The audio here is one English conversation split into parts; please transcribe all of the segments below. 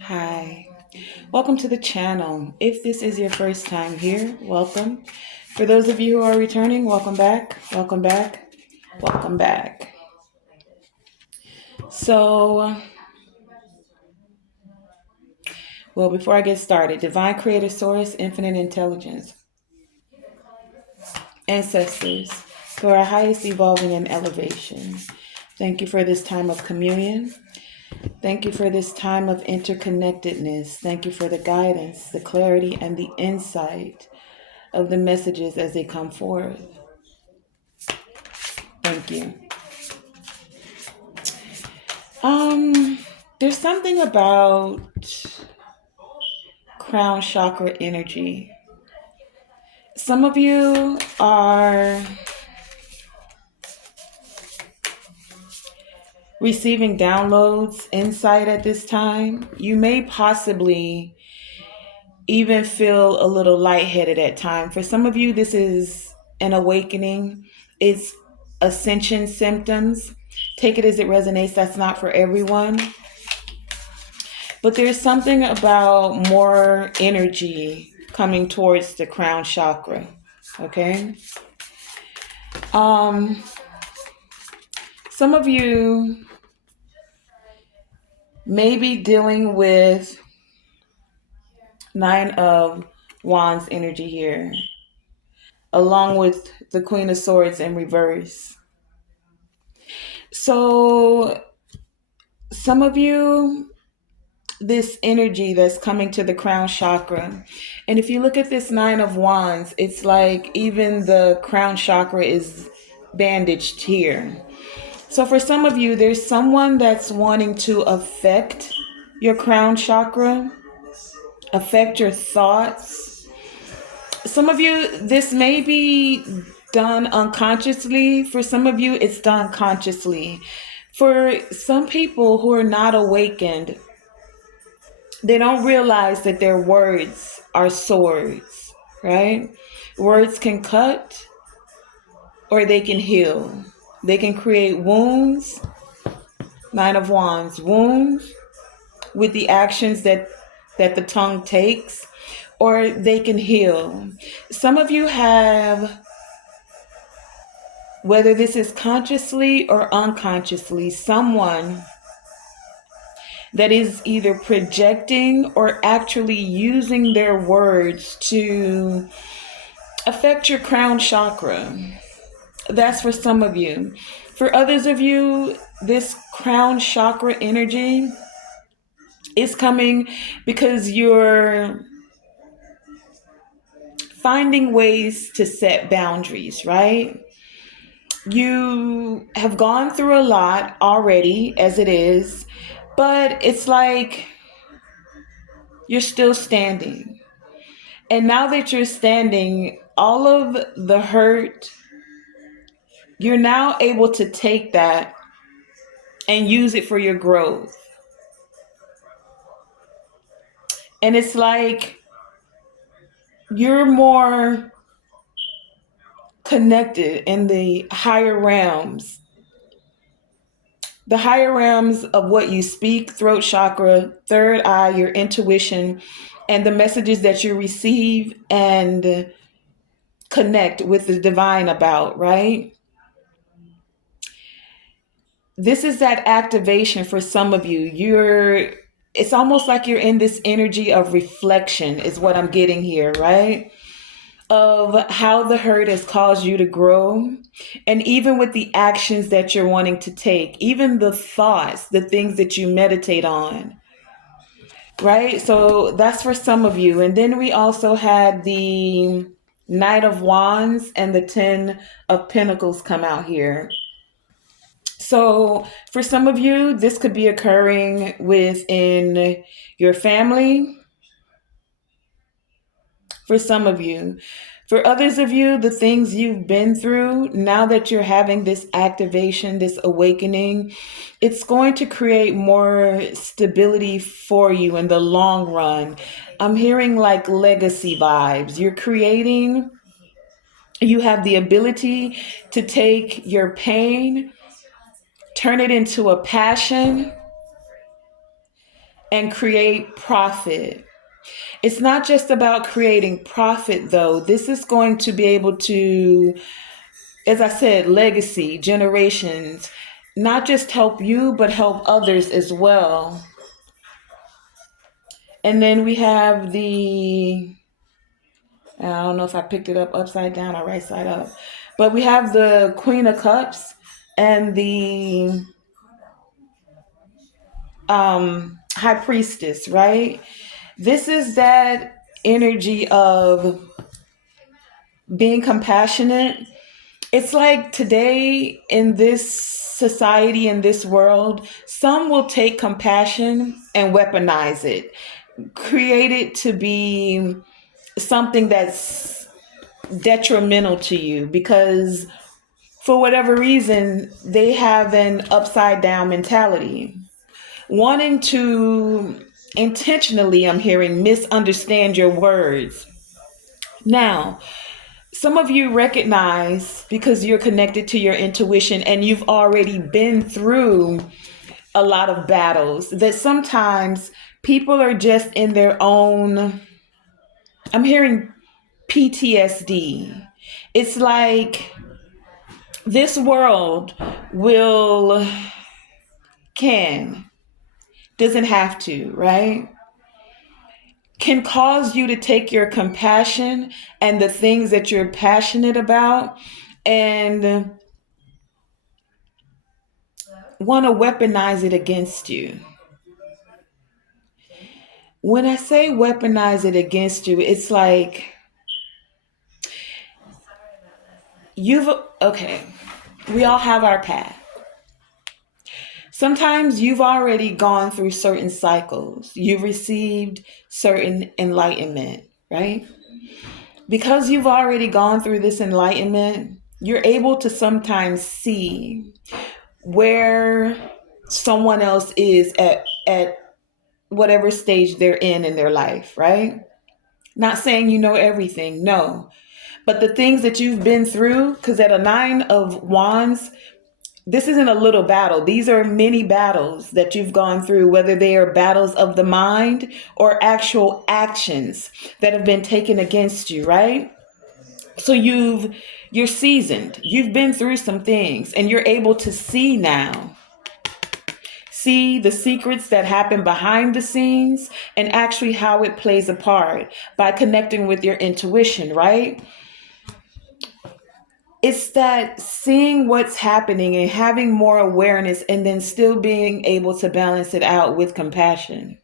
Hi, welcome to the channel. If this is your first time here, welcome. For those of you who are returning, welcome back, welcome back, welcome back. So, before I get started, Divine Creator Source, Infinite Intelligence, Ancestors, for our highest evolving and elevation. Thank you for this time of communion. Thank you for this time of interconnectedness. Thank you for the guidance, the clarity, and the insight of the messages as they come forth. Thank you. Um, there's something about crown chakra energy. Some of you are receiving downloads, insight at this time. You may possibly even feel a little lightheaded at time. For some of you, this is an awakening. It's ascension symptoms. Take it as it resonates. That's not for everyone. But there's something about more energy coming towards the crown chakra. Okay. Um, some of you may be dealing with Nine of Wands energy here, along with the Queen of Swords in reverse. So some of you, this energy that's coming to the crown chakra. And if you look at this Nine of Wands, it's like even the crown chakra is bandaged here. So for some of you, there's someone that's wanting to affect your crown chakra, affect your thoughts. Some of you, this may be done unconsciously. For some of you, it's done consciously. For some people who are not awakened, they don't realize that their words are swords, right? Words can cut or they can heal. They can create wounds, Nine of Wands, wounds with the actions that the tongue takes, or they can heal. Some of you have, whether this is consciously or unconsciously, someone that is either projecting or actually using their words to affect your crown chakra. That's for some of you. For others of you, this crown chakra energy is coming because you're finding ways to set boundaries, right? You have gone through a lot already as it is, but it's like you're still standing. And now that you're standing, all of the hurt, you're now able to take that and use it for your growth. And it's like you're more connected in the higher realms of what you speak, throat chakra, third eye, your intuition, and the messages that you receive and connect with the divine about, right? This is that activation for some of you. It's almost like you're in this energy of reflection is what I'm getting here, right? Of how the hurt has caused you to grow, and even with the actions that you're wanting to take, even the thoughts, the things that you meditate on, right? So that's for some of you. And then we also had the Knight of Wands and the Ten of Pentacles come out here. So for some of you, this could be occurring within your family. For some of you, for others of you, the things you've been through, now that you're having this activation, this awakening, it's going to create more stability for you in the long run. I'm hearing like legacy vibes. You have the ability to take your pain, turn it into a passion, and create profit. It's not just about creating profit, though. This is going to be able to, as I said, legacy, generations, not just help you, but help others as well. And then we have I don't know if I picked it up upside down or right side up, but we have the Queen of Cups and the High Priestess, right? This is that energy of being compassionate. It's like today in this society, in this world, some will take compassion and weaponize it, create it to be something that's detrimental to you because for whatever reason, they have an upside down mentality, wanting to intentionally, I'm hearing, misunderstand your words. Now, some of you recognize because you're connected to your intuition and you've already been through a lot of battles that sometimes people are just in their own, I'm hearing PTSD. It's like this world will, can, doesn't have to, right? Can cause you to take your compassion and the things that you're passionate about and want to weaponize it against you. When I say weaponize it against you, it's like you've, okay, we all have our path. Sometimes you've already gone through certain cycles. You've received certain enlightenment, right? Because you've already gone through this enlightenment, you're able to sometimes see where someone else is at whatever stage they're in their life, right? Not saying you know everything, no. But the things that you've been through, because at a 9 of Wands, this isn't a little battle. These are many battles that you've gone through, whether they are battles of the mind or actual actions that have been taken against you, right? So you're seasoned. You've been through some things and you're able to see now. See the secrets that happen behind the scenes and actually how it plays a part by connecting with your intuition, right? It's that seeing what's happening and having more awareness and then still being able to balance it out with compassion.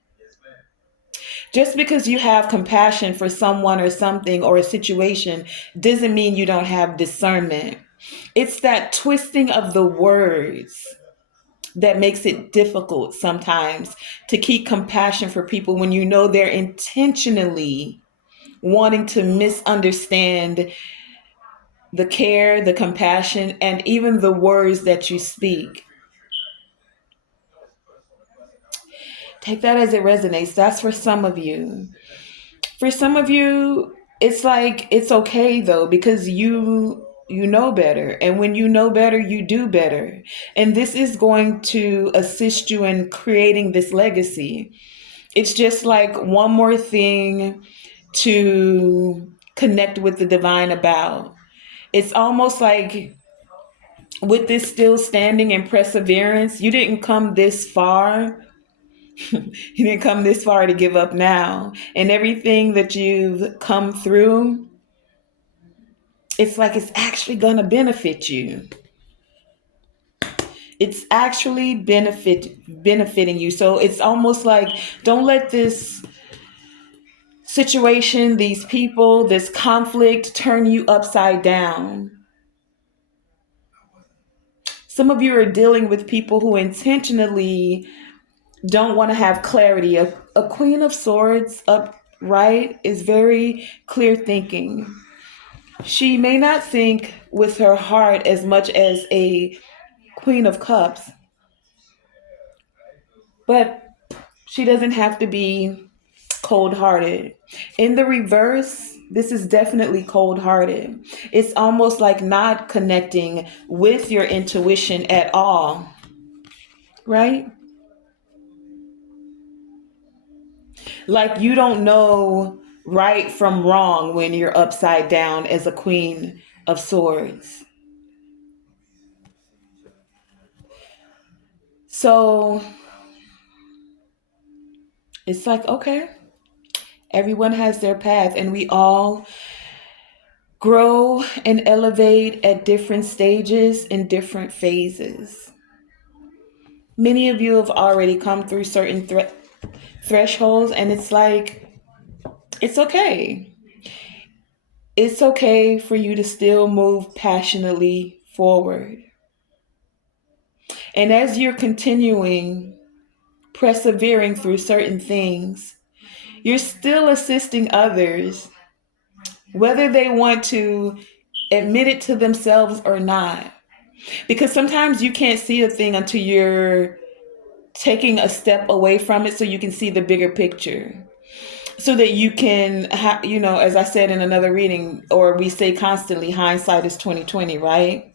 Just because you have compassion for someone or something or a situation doesn't mean you don't have discernment. It's that twisting of the words that makes it difficult sometimes to keep compassion for people when you know they're intentionally wanting to misunderstand the care, the compassion, and even the words that you speak. Take that as it resonates. That's for some of you. For some of you, it's like it's okay though because you know better, and when you know better you do better, and this is going to assist you in creating this legacy. It's just like one more thing to connect with the divine about. It's almost like with this still standing and perseverance, you didn't come this far. You didn't come this far to give up now. And everything that you've come through, it's like it's actually going to benefit you. It's actually benefiting you. So it's almost like don't let this situation, these people, this conflict turn you upside down. Some of you are dealing with people who intentionally don't want to have clarity. A Queen of Swords upright is very clear thinking. She may not think with her heart as much as a Queen of Cups, but she doesn't have to be cold hearted. In the reverse, this is definitely cold hearted. It's almost like not connecting with your intuition at all, right? Like you don't know right from wrong when you're upside down as a queen of swords. So it's like, okay, everyone has their path, and we all grow and elevate at different stages in different phases. Many of you have already come through certain thresholds, and it's like, it's okay. It's okay for you to still move passionately forward. And as you're continuing persevering through certain things, you're still assisting others, whether they want to admit it to themselves or not. Because sometimes you can't see a thing until you're taking a step away from it so you can see the bigger picture. So that you can, as I said in another reading, or we say constantly, hindsight is 2020, right?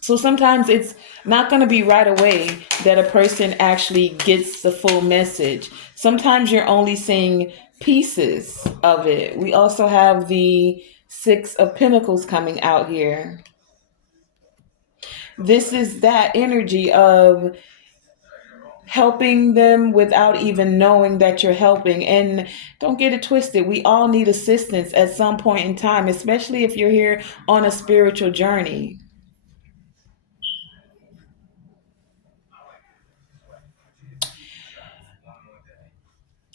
So sometimes it's not going to be right away that a person actually gets the full message. Sometimes you're only seeing pieces of it. We also have the Six of Pentacles coming out here. This is that energy of helping them without even knowing that you're helping. And don't get it twisted. We all need assistance at some point in time, especially if you're here on a spiritual journey.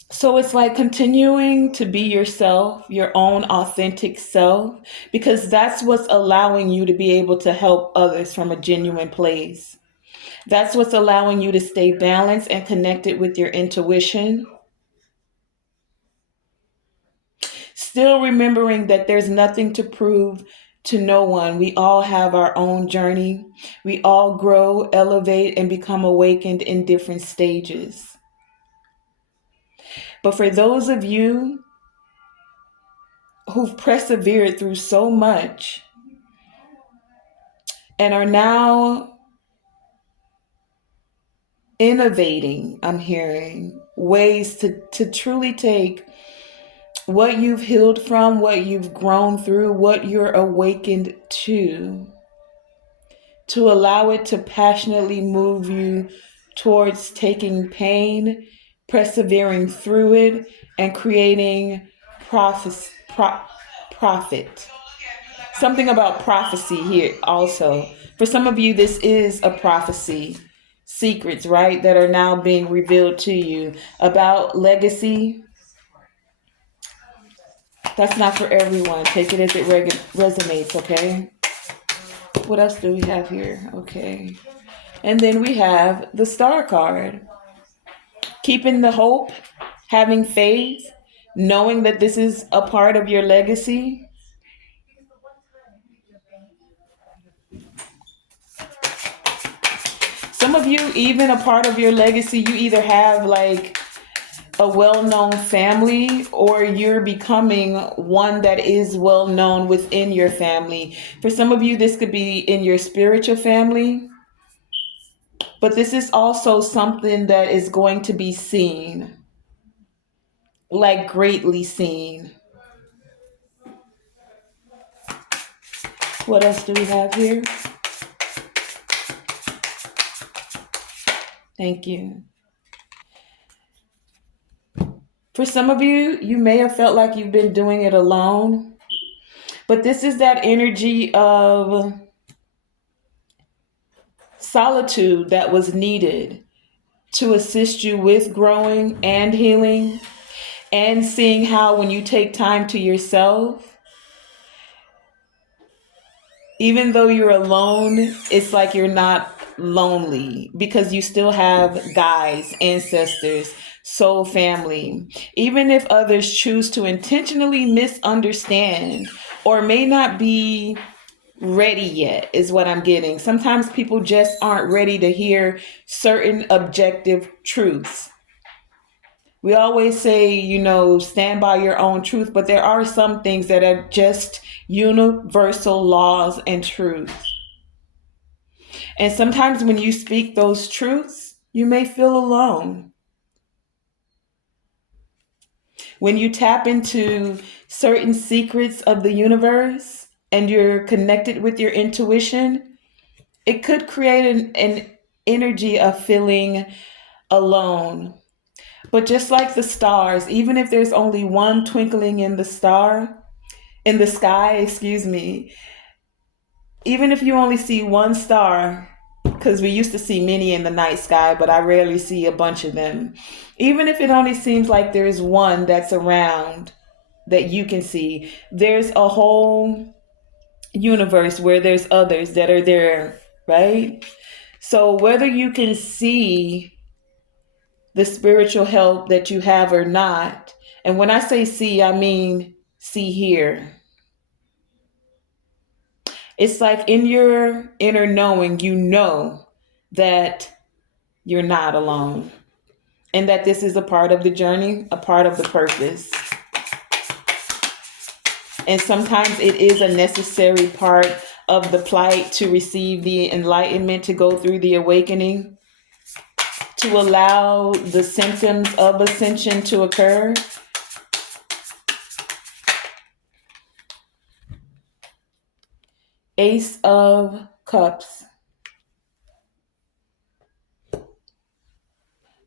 So it's like continuing to be yourself, your own authentic self, because that's what's allowing you to be able to help others from a genuine place. That's what's allowing you to stay balanced and connected with your intuition. Still remembering that there's nothing to prove to no one. We all have our own journey. We all grow, elevate, and become awakened in different stages. But for those of you who've persevered through so much and are now innovating, I'm hearing ways to truly take what you've healed from, what you've grown through, what you're awakened to allow it to passionately move you towards taking pain, persevering through it, and creating profit. Something about prophecy here also. For some of you, this is a prophecy. Secrets, right, that are now being revealed to you about legacy. That's not for everyone. Take it as it resonates, okay? What else do we have here? Okay. And then we have the Star card. Keeping the hope, having faith, knowing that this is a part of your legacy. Some of you, even a part of your legacy, you either have like a well-known family or you're becoming one that is well-known within your family. For some of you, this could be in your spiritual family, but this is also something that is going to be seen, like greatly seen. What else do we have here? Thank you. For some of you, you may have felt like you've been doing it alone, but this is that energy of solitude that was needed to assist you with growing and healing, and seeing how when you take time to yourself, even though you're alone, it's like you're not lonely because you still have guides, ancestors, soul family. Even if others choose to intentionally misunderstand or may not be ready yet, is what I'm getting. Sometimes people just aren't ready to hear certain objective truths. We always say, stand by your own truth, but there are some things that are just universal laws and truths. And sometimes when you speak those truths, you may feel alone. When you tap into certain secrets of the universe and you're connected with your intuition, it could create an energy of feeling alone. But just like the stars, even if there's only one twinkling in the star, in the sky, excuse me, even if you only see one star, because we used to see many in the night sky, but I rarely see a bunch of them. Even if it only seems like there's one that's around that you can see, there's a whole universe where there's others that are there, right? So whether you can see the spiritual help that you have or not, and when I say see, I mean see here. It's like in your inner knowing, you know that you're not alone and that this is a part of the journey, a part of the purpose. And sometimes it is a necessary part of the plight to receive the enlightenment, to go through the awakening, to allow the symptoms of ascension to occur. Ace of Cups.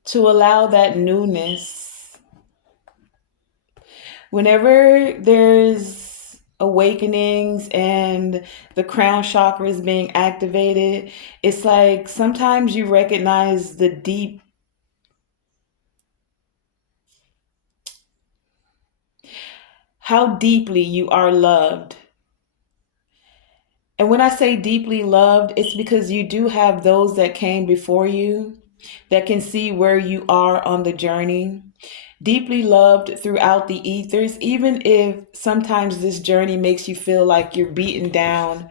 To allow that newness. Whenever there's awakenings and the crown chakra is being activated, it's like sometimes you recognize the deep, how deeply you are loved. And when I say deeply loved, it's because you do have those that came before you that can see where you are on the journey. Deeply loved throughout the ethers, even if sometimes this journey makes you feel like you're beaten down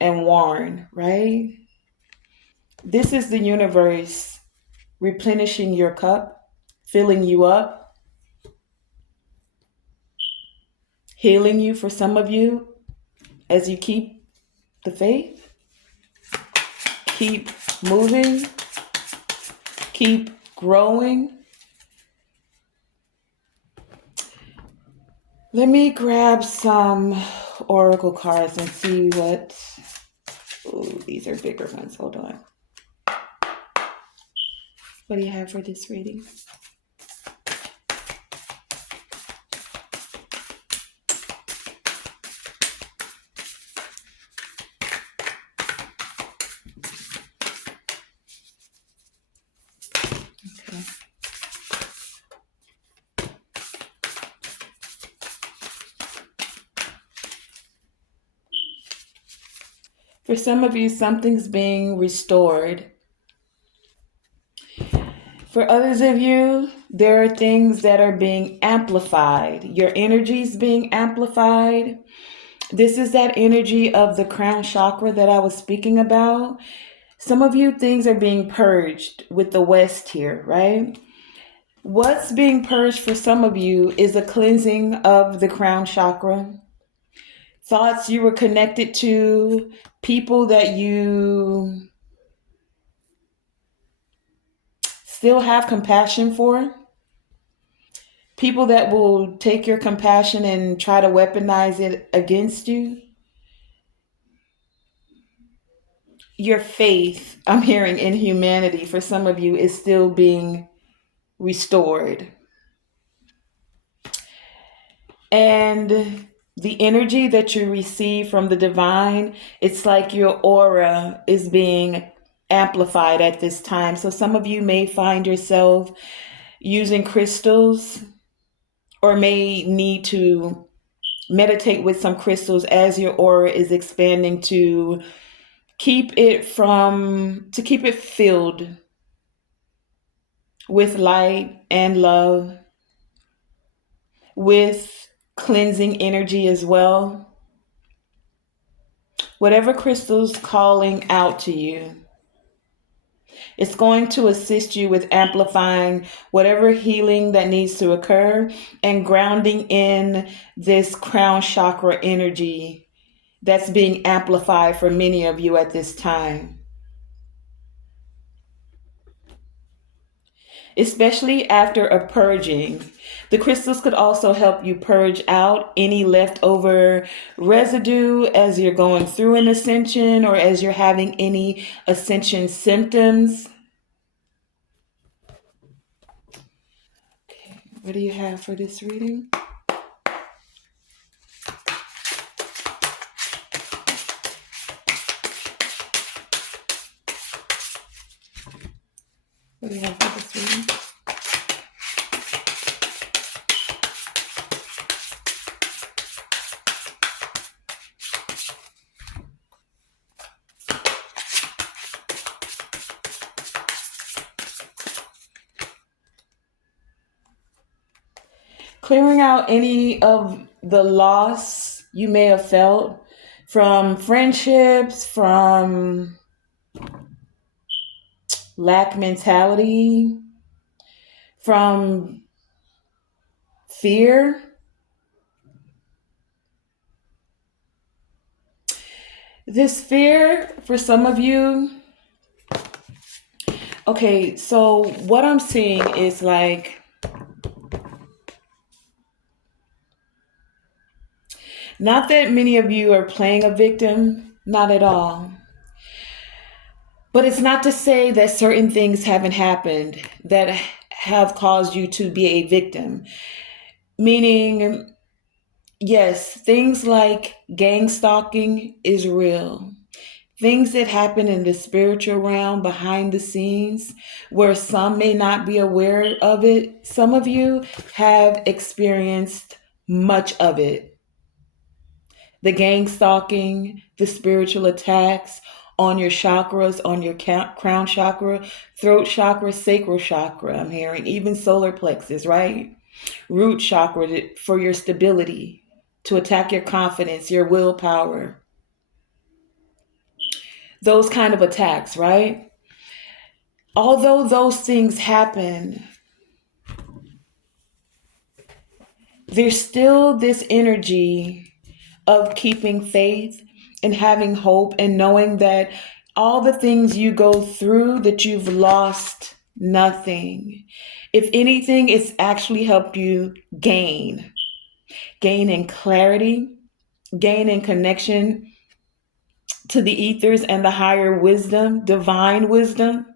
and worn, right? This is the universe replenishing your cup, filling you up, healing you for some of you as you keep the faith, keep moving, keep growing. Let me grab some oracle cards and see what. Oh, these are bigger ones. Hold on. What do you have for this reading? Okay. For some of you, something's being restored. For others of you, there are things that are being amplified. Your energy's being amplified. This is that energy of the crown chakra that I was speaking about. Some of you, things are being purged with the West here, right? What's being purged for some of you is a cleansing of the crown chakra. Thoughts you were connected to, people that you still have compassion for, people that will take your compassion and try to weaponize it against you. Your faith, I'm hearing, in humanity for some of you is still being restored. And the energy that you receive from the divine, it's like your aura is being amplified at this time. So some of you may find yourself using crystals or may need to meditate with some crystals as your aura is expanding to keep it filled with light and love, with cleansing energy as well. Whatever crystal's calling out to you, it's going to assist you with amplifying whatever healing that needs to occur and grounding in this crown chakra energy that's being amplified for many of you at this time. especially after a purging. The crystals could also help you purge out any leftover residue as you're going through an ascension or as you're having any ascension symptoms. Okay, what do you have for this reading? What do you have for this reading? Clearing out any of the loss you may have felt from friendships, from lack mentality, from fear. This fear, for some of you, okay, so what I'm seeing is like, not that many of you are playing a victim, not at all. But it's not to say that certain things haven't happened that have caused you to be a victim. Meaning, yes, things like gang stalking is real. Things that happen in the spiritual realm behind the scenes, where some may not be aware of it, some of you have experienced much of it. The gang stalking, the spiritual attacks on your chakras, on your crown chakra, throat chakra, sacral chakra, I'm hearing, even solar plexus, right? Root chakra for your stability, to attack your confidence, your willpower. Those kind of attacks, right? Although those things happen, there's still this energy of keeping faith and having hope and knowing that all the things you go through, that you've lost nothing. If anything, it's actually helped you gain in clarity, gain in connection to the ethers and the higher wisdom, divine wisdom.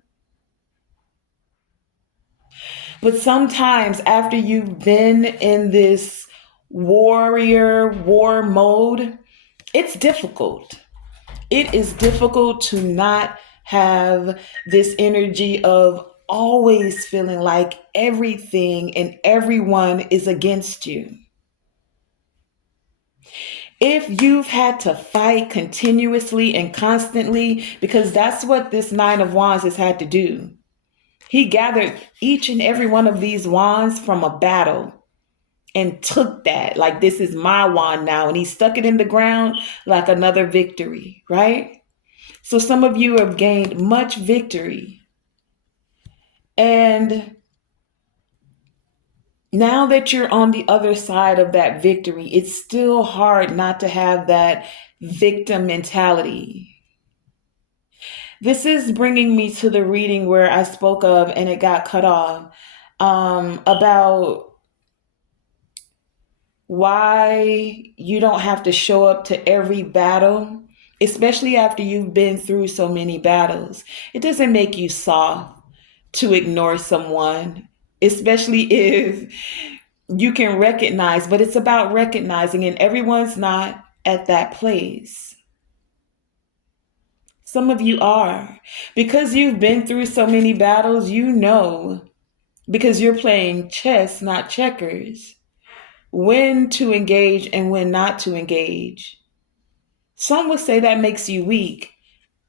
But sometimes after you've been in this war mode, it's difficult. It is difficult to not have this energy of always feeling like everything and everyone is against you. If you've had to fight continuously and constantly, because that's what this Nine of Wands has had to do. He gathered each and every one of these wands from a battle and took that, like, this is my wand now, and he stuck it in the ground like another victory, right? So some of you have gained much victory. And now that you're on the other side of that victory, it's still hard not to have that victim mentality. This is bringing me to the reading where I spoke of, and it got cut off, about why you don't have to show up to every battle, especially after you've been through so many battles. It doesn't make you soft to ignore someone, especially if you can recognize, but it's about recognizing, and everyone's not at that place. Some of you are. Because you've been through so many battles, you know, because you're playing chess, not checkers, when to engage and when not to engage. Some would say that makes you weak.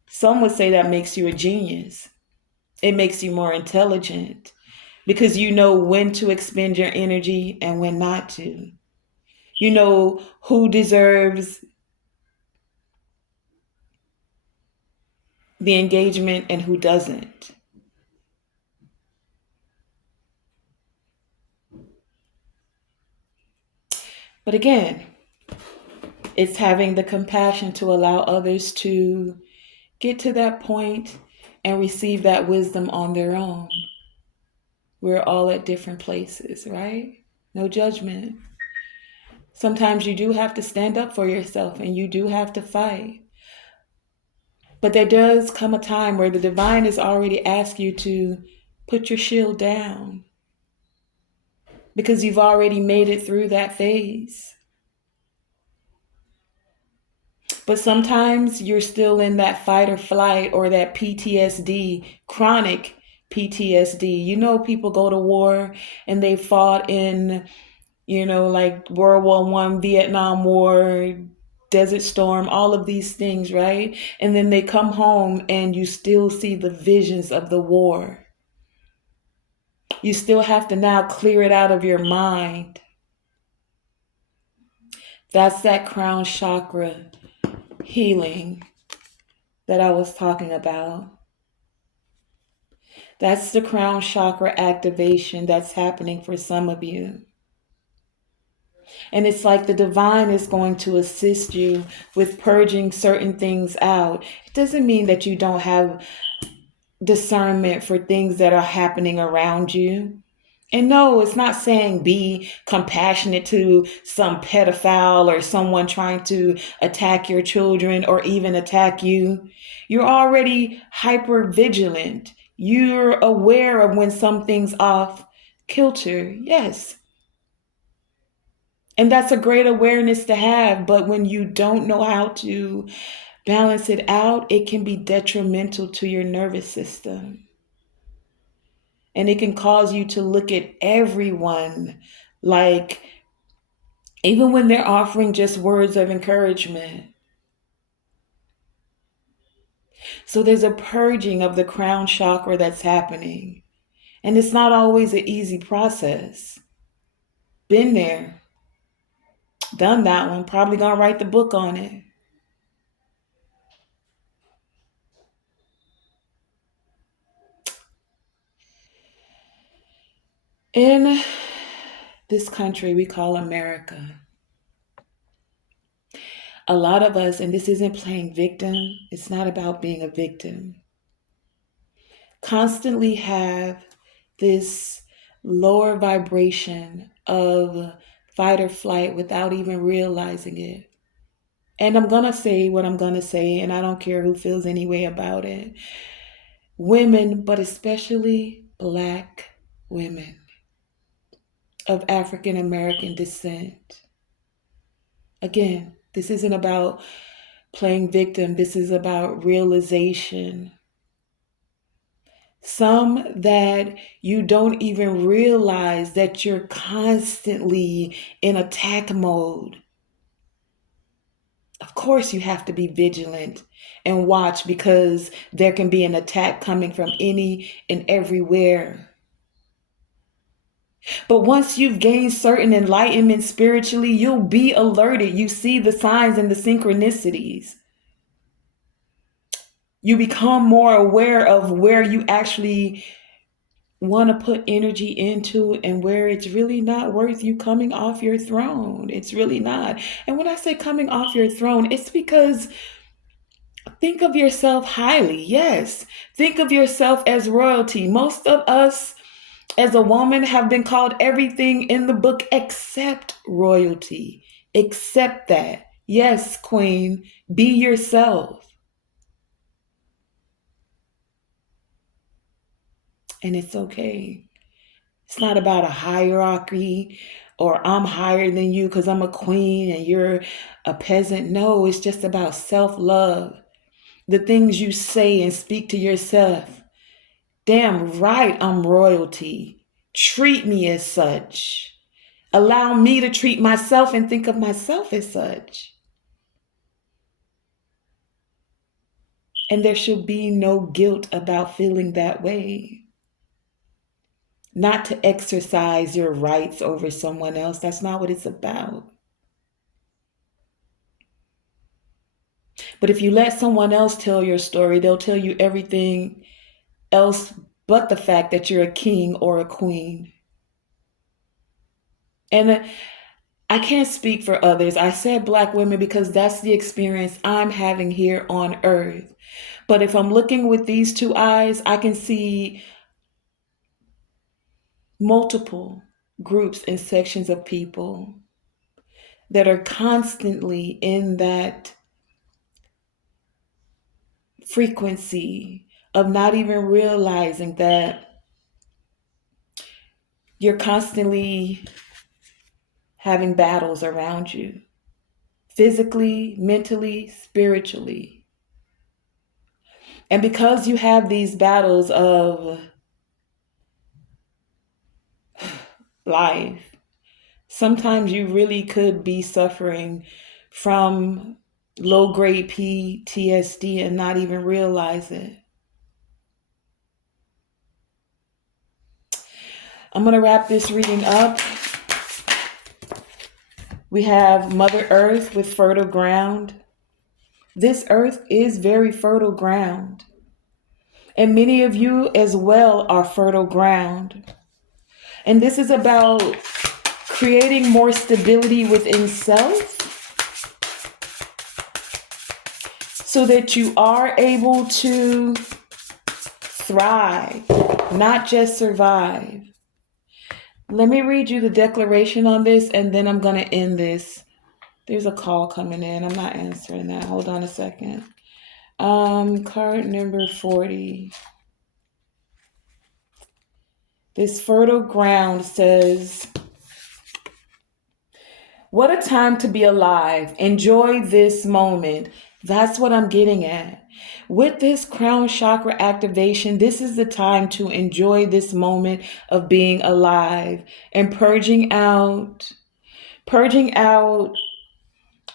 Some would say that makes you a genius. It makes you more intelligent because you know when to expend your energy and when not to. You know who deserves the engagement and who doesn't. But again, it's having the compassion to allow others to get to that point and receive that wisdom on their own. We're all at different places, right? No judgment. Sometimes you do have to stand up for yourself and you do have to fight. But there does come a time where the divine has already asked you to put your shield down because you've already made it through that phase. But sometimes you're still in that fight or flight or that PTSD, chronic PTSD. You know, people go to war and they fought in, like World War I, Vietnam War, Desert Storm, all of these things, right? And then they come home and you still see the visions of the war. You still have to now clear it out of your mind. That's that crown chakra healing that I was talking about. That's the crown chakra activation that's happening for some of you. And it's like the divine is going to assist you with purging certain things out. It doesn't mean that you don't have discernment for things that are happening around you. And no, it's not saying be compassionate to some pedophile or someone trying to attack your children or even attack you. You're already hyper vigilant. You're aware of when something's off kilter. Yes. And that's a great awareness to have. But when you don't know how to balance it out, it can be detrimental to your nervous system. And it can cause you to look at everyone like, even when they're offering just words of encouragement. So there's a purging of the crown chakra that's happening. And it's not always an easy process. Been there, done that one, probably gonna write the book on it. In this country we call America, a lot of us, and this isn't playing victim, it's not about being a victim, constantly have this lower vibration of fight or flight without even realizing it. And I'm going to say what I'm going to say, and I don't care who feels any way about it. Women, but especially Black women of African American descent. Again, this isn't about playing victim, this is about realization. Some that you don't even realize that you're constantly in attack mode. Of course, you have to be vigilant and watch because there can be an attack coming from any and everywhere. But once you've gained certain enlightenment spiritually, you'll be alerted. You see the signs and the synchronicities. You become more aware of where you actually want to put energy into and where it's really not worth you coming off your throne. It's really not. And when I say coming off your throne, it's because think of yourself highly. Yes. Think of yourself as royalty. Most of us as a woman have been called everything in the book except royalty. Accept that. Yes, queen, be yourself. And it's okay. It's not about a hierarchy or I'm higher than you because I'm a queen and you're a peasant. No, it's just about self-love. The things you say and speak to yourself. Damn right, I'm royalty. Treat me as such. Allow me to treat myself and think of myself as such. And there should be no guilt about feeling that way. Not to exercise your rights over someone else. That's not what it's about. But if you let someone else tell your story, they'll tell you everything else but the fact that you're a king or a queen. And I can't speak for others. I said Black women because that's the experience I'm having here on earth. But if I'm looking with these two eyes, I can see multiple groups and sections of people that are constantly in that frequency of not even realizing that you're constantly having battles around you, physically, mentally, spiritually. And because you have these battles of life, sometimes you really could be suffering from low grade PTSD and not even realize it. I'm going to wrap this reading up. We have Mother Earth with fertile ground. This earth is very fertile ground. And many of you as well are fertile ground. And this is about creating more stability within self so that you are able to thrive, not just survive. Let me read you the declaration on this, and then I'm going to end this. There's a call coming in. I'm not answering that. Hold on a second. Card number 40. This fertile ground says, what a time to be alive. Enjoy this moment. That's what I'm getting at. With this crown chakra activation, this is the time to enjoy this moment of being alive and purging out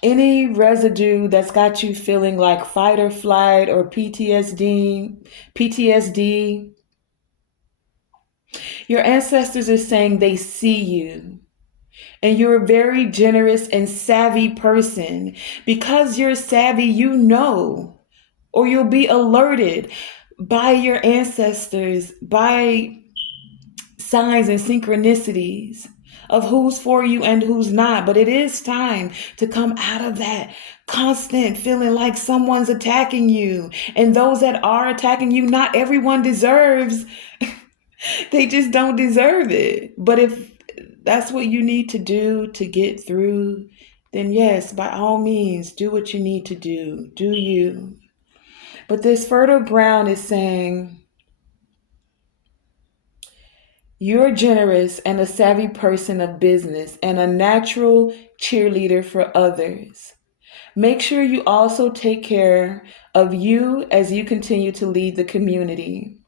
any residue that's got you feeling like fight or flight or PTSD. Your ancestors are saying they see you. And you're a very generous and savvy person. Because you're savvy, you know, or you'll be alerted by your ancestors, by signs and synchronicities of who's for you and who's not. But it is time to come out of that constant feeling like someone's attacking you. And those that are attacking you, not everyone deserves. They just don't deserve it. But if that's what you need to do to get through, then yes, by all means, do what you need to do. Do you. But this fertile ground is saying, you're generous and a savvy person of business and a natural cheerleader for others. Make sure you also take care of you as you continue to lead the community.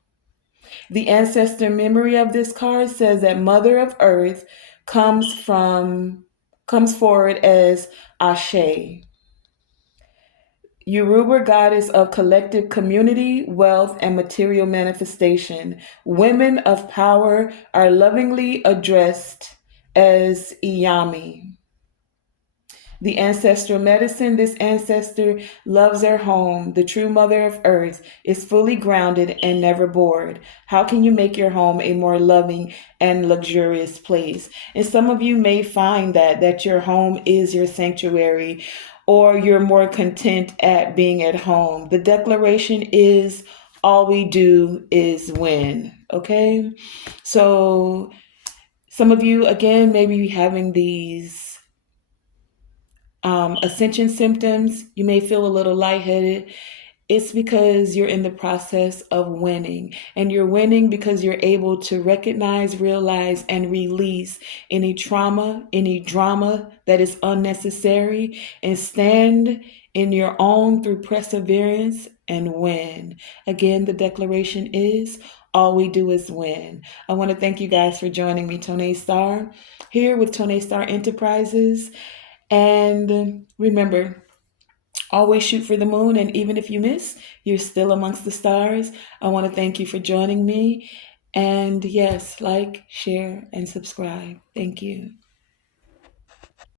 The ancestor memory of this card says that Mother of Earth comes forward as Ashe, Yoruba goddess of collective community, wealth, and material manifestation. Women of power are lovingly addressed as Iyami. The ancestral medicine, this ancestor loves her home. The true mother of earth is fully grounded and never bored. How can you make your home a more loving and luxurious place? And some of you may find that your home is your sanctuary, or you're more content at being at home. The declaration is, all we do is win. Okay? So some of you, again, may be having these ascension symptoms. You may feel a little lightheaded. It's because you're in the process of winning. And you're winning because you're able to recognize, realize, and release any trauma, any drama that is unnecessary, and stand in your own through perseverance and win. Again, the declaration is, all we do is win. I want to thank you guys for joining me, Tonae Star, here with Tonae Star Enterprises. And remember, always shoot for the moon. And even if you miss, you're still amongst the stars. I want to thank you for joining me. And yes, like, share, and subscribe. Thank you.